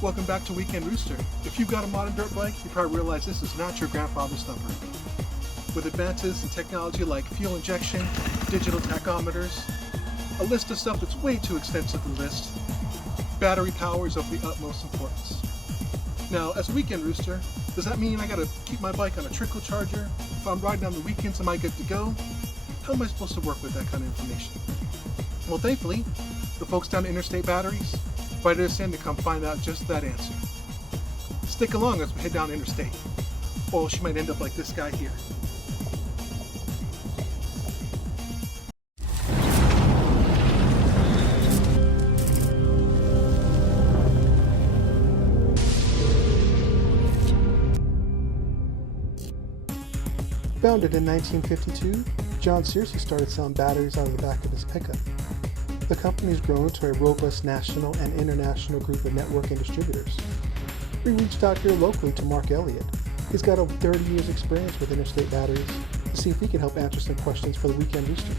Welcome back to Weekend Rooster. If you've got a modern dirt bike, you probably realize this is not your grandfather's thumper. With advances in technology like fuel injection, digital tachometers, a list of stuff that's way too extensive to list, battery power is of the utmost importance. Now, as a Weekend Rooster, does that mean I gotta keep my bike on a trickle charger? If I'm riding on the weekends, am I good to go? How am I supposed to work with that kind of information? Well, thankfully, the folks down at Interstate Batteries invited us in to come find out just that answer. Stick along as we head down Interstate, or she might end up like this guy here. Founded in 1952, John Searcy started selling batteries out of the back of his pickup. The company's grown to a robust national and international group of networking distributors. We reached out here locally to Mark Elliott. He's got over 30 years experience with Interstate Batteries to see if he can help answer some questions for the Weekend Roosters.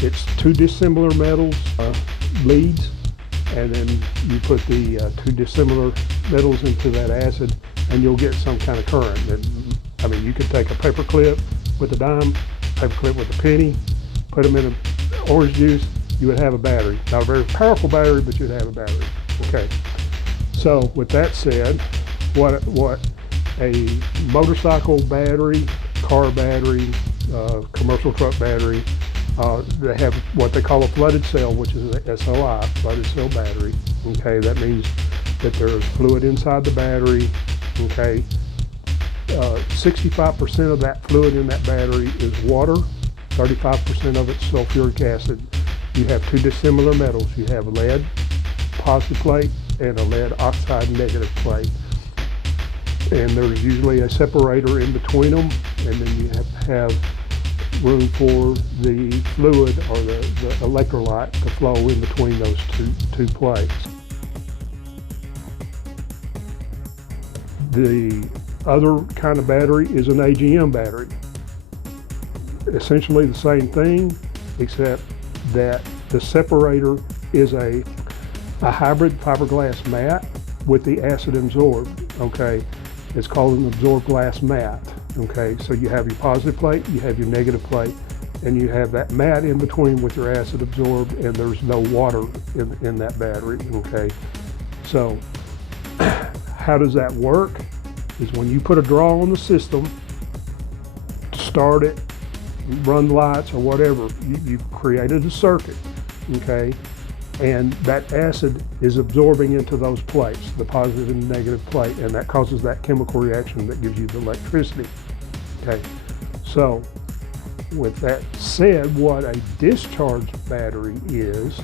It's two dissimilar metals, leads, and then you put the two dissimilar metals into that acid and you'll get some kind of current. And, I mean, you could take a paper clip with a dime, paper clip with a penny, put them in a orange juice, you would have a battery. Not a very powerful battery, but you'd have a battery. Okay. So with that said, what a motorcycle battery, car battery, commercial truck battery, they have what they call a flooded cell, which is a SOI, flooded cell battery. Okay, that means that there's fluid inside the battery. Okay, 65% of that fluid in that battery is water, 35% of it's sulfuric acid. You have two dissimilar metals. You have lead positive plate and a lead oxide negative plate. And there's usually a separator in between them, and then you have to have room for the fluid or the electrolyte to flow in between those two plates. The other kind of battery is an AGM battery. Essentially the same thing, except that the separator is a hybrid fiberglass mat with the acid absorbed. Okay, it's called an absorbed glass mat. Okay, so you have your positive plate, you have your negative plate, and you have that mat in between with your acid absorbed, and there's no water in that battery. Okay, so how does that work? Is when you put a draw on the system, start it, run lights or whatever, you've created a circuit, okay? And that acid is absorbing into those plates, the positive and negative plate, and that causes that chemical reaction that gives you the electricity, okay? So with that said, what a discharge battery is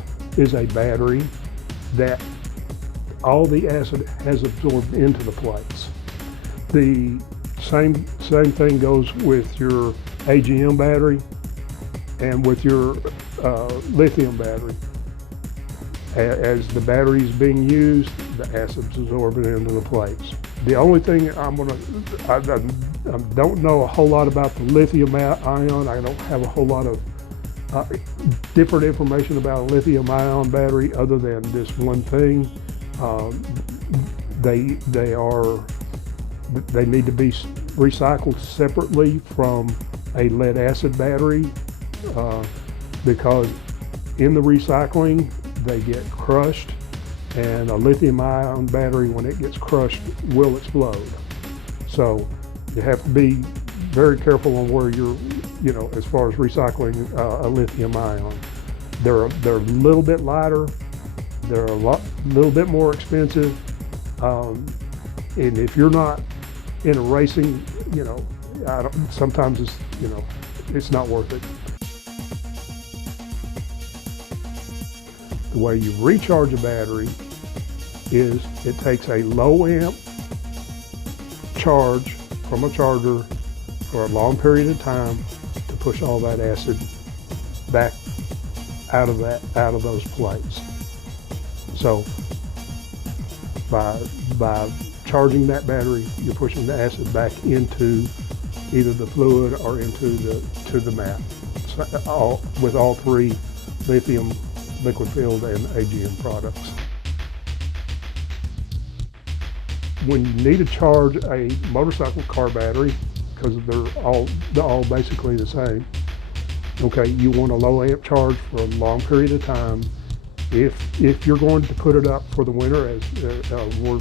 a battery that all the acid has absorbed into the plates. The same thing goes with your AGM battery and with your lithium battery. As the battery is being used, the acid's absorbing into the plates. The only thing I don't know a whole lot about the lithium ion. I don't have a whole lot of different information about a lithium ion battery other than this one thing. They need to be recycled separately from a lead acid battery because in the recycling they get crushed, and a lithium ion battery, when it gets crushed, will explode. So you have to be very careful on where you're, as far as recycling a lithium ion. They're a little bit lighter, they're a little bit more expensive, and if you're not in a racing, sometimes it's not worth it. The way you recharge a battery is it takes a low amp charge from a charger for a long period of time to push all that acid back out of those plates. So by charging that battery, you're pushing the acid back into either the fluid or into the mat. So with all three lithium, liquid filled, and AGM products. When you need to charge a motorcycle car battery, because they're all basically the same, okay, you want a low amp charge for a long period of time. If you're going to put it up for the winter, as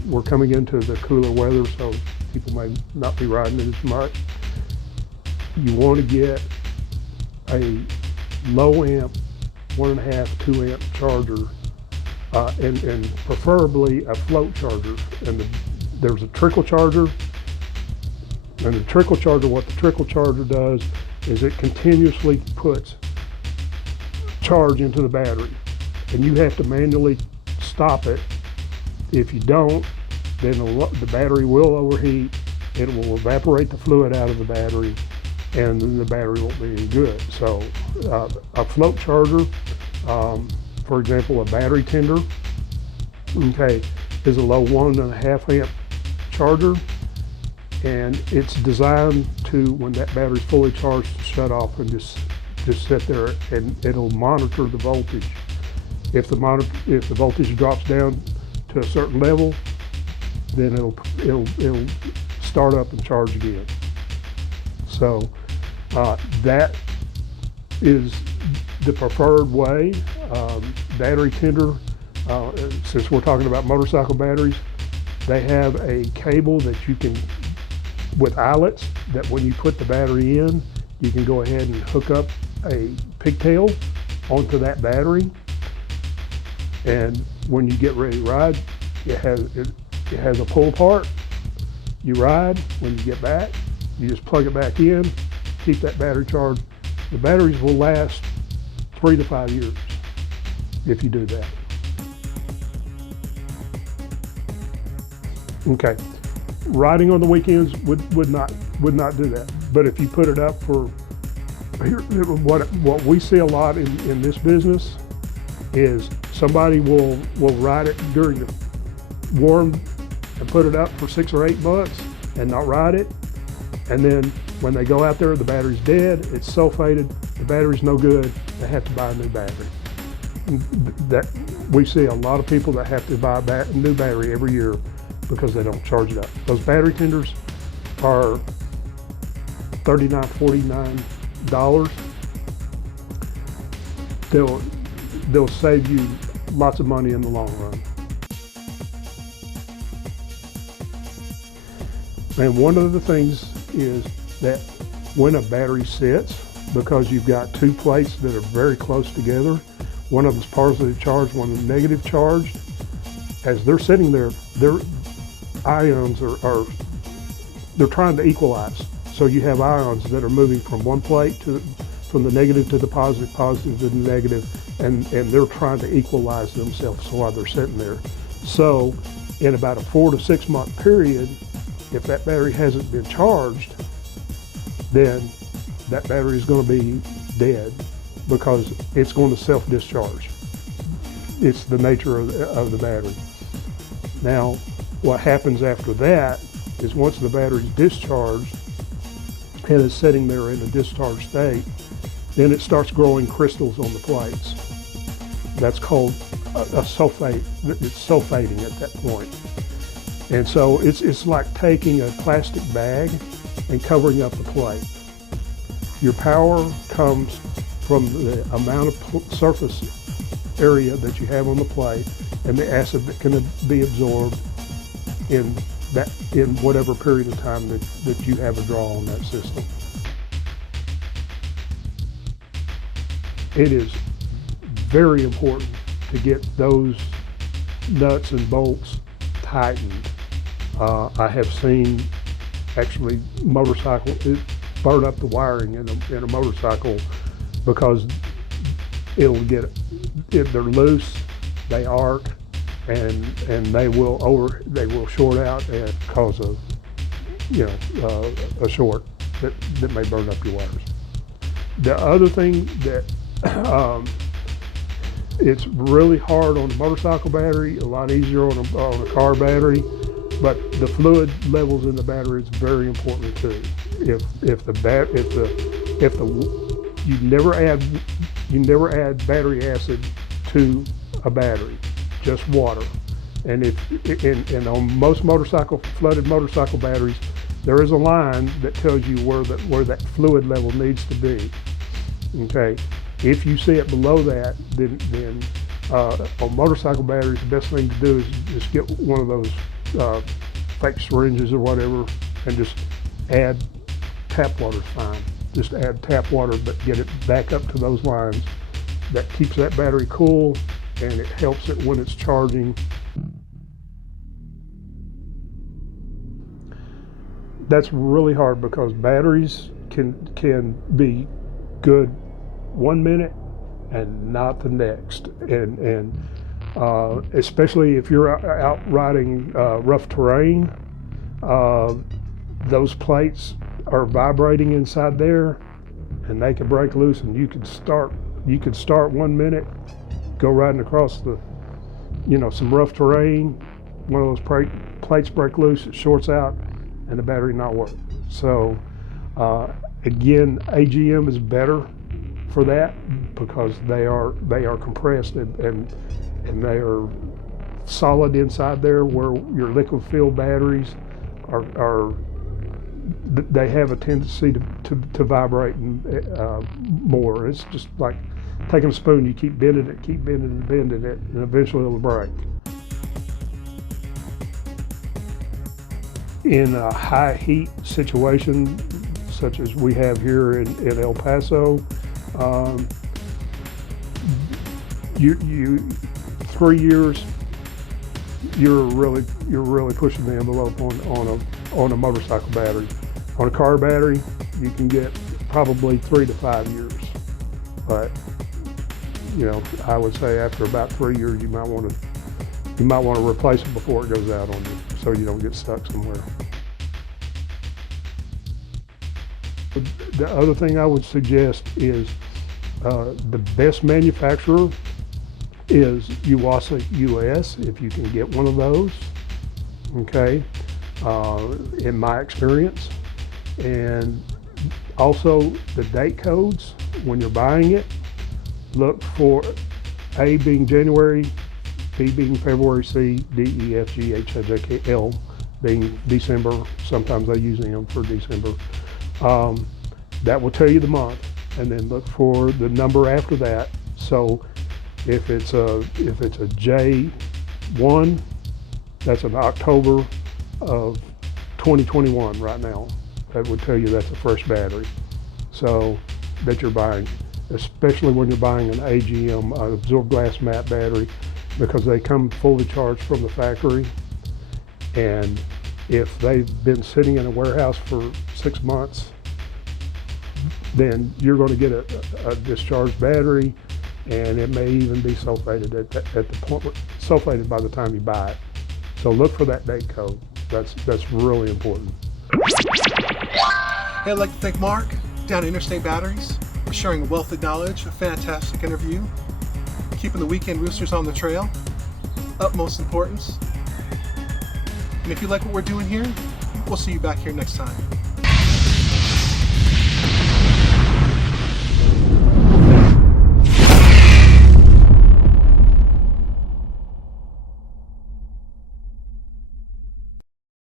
we're coming into the cooler weather, so people may not be riding it as much, you want to get a low amp 1.5, 2 amp charger, and preferably a float charger. And there's a trickle charger, and the trickle charger, what the trickle charger does is it continuously puts charge into the battery, and you have to manually stop it. If you don't, then the battery will overheat, it will evaporate the fluid out of the battery, and then the battery won't be any good. So a float charger, for example, a battery tender, okay, is a low 1.5 amp charger, and it's designed to, when that battery's fully charged, to shut off and just sit there, and it'll monitor the voltage. If the voltage drops down to a certain level, then it'll start up and charge again. So that is the preferred way. Battery tender, since we're talking about motorcycle batteries, they have a cable that you can, with eyelets, that when you put the battery in, you can go ahead and hook up a pigtail onto that battery, and when you get ready to ride, it has a pull part. You ride, when you get back, you just plug it back in, keep that battery charged. The batteries will last 3 to 5 years if you do that. Okay, riding on the weekends would not do that. But if you put it up for, what we see a lot in this business is somebody will ride it during the warm and put it up for 6 or 8 months and not ride it. And then when they go out there, the battery's dead, it's sulfated, the battery's no good, they have to buy a new battery. That we see a lot of people that have to buy a new battery every year because they don't charge it up. Those battery tenders are $39, $49. They'll save you lots of money in the long run. And one of the things is that when a battery sits, because you've got 2 plates that are very close together, one of them's positive charged, one is negative charged, as they're sitting there, their ions they're trying to equalize. So you have ions that are moving from one plate from the negative to the positive, positive to the negative, and they're trying to equalize themselves while they're sitting there. So in about a 4 to 6 month period, if that battery hasn't been charged, then that battery is going to be dead because it's going to self-discharge. It's the nature of the battery. Now, what happens after that is once the battery's discharged and is sitting there in a discharged state, then it starts growing crystals on the plates. That's called a sulfate. It's sulfating at that point. And so it's like taking a plastic bag and covering up the plate. Your power comes from the amount of surface area that you have on the plate and the acid that can be absorbed in whatever period of time that you have a draw on that system. It is very important to get those nuts and bolts tightened. I have seen actually burn up the wiring in a motorcycle because they're loose, they arc, and they will short out and cause a short that may burn up your wires. The other thing that it's really hard on a motorcycle battery, a lot easier on a car battery, but the fluid levels in the battery is very important too. You never add battery acid to a battery, just water. And on most flooded motorcycle batteries, there is a line that tells you where that fluid level needs to be. Okay, if you see it below that, then on motorcycle batteries, the best thing to do is just get one of those fake syringes or whatever, and just add tap water. Fine. Just add tap water, but get it back up to those lines. That keeps that battery cool, and it helps it when it's charging. That's really hard because batteries can be good 1 minute and not the next, and especially if you're out riding rough terrain, those plates are vibrating inside there, and they can break loose, and you could start 1 minute, go riding across some rough terrain, one of those plates break loose, it shorts out, and the battery not work. So again, AGM is better for that because they are compressed and they are solid inside there, where your liquid filled batteries they have a tendency to vibrate more. It's just like taking a spoon, you keep bending it, and eventually it'll break. In a high heat situation, such as we have here in El Paso, 3 years, you're really pushing the envelope on a motorcycle battery. On a car battery, you can get probably 3 to 5 years, but I would say after about 3 years, you might want to replace it before it goes out on you, so you don't get stuck somewhere. The other thing I would suggest is the best manufacturer is Yuasa US, if you can get one of those, okay, in my experience. And also the date codes, when you're buying it, look for A being January, B being February, C, D, E, F, G, H, I, J, K, L being December. Sometimes I use them for December. That will tell you the month, and then look for the number after that. So if it's a J1, that's an October of 2021 right now. That would tell you that's a fresh battery. So that you're buying, especially when you're buying an AGM, absorbed glass matte battery, because they come fully charged from the factory. And if they've been sitting in a warehouse for 6 months, then you're going to get a discharged battery, and it may even be sulfated at the point, sulfated by the time you buy it. So look for that date code. That's really important. Hey, I'd like to thank Mark down at Interstate Batteries for sharing a wealth of knowledge, a fantastic interview, keeping the Weekend Roosters on the trail, utmost importance. And if you like what we're doing here, we'll see you back here next time.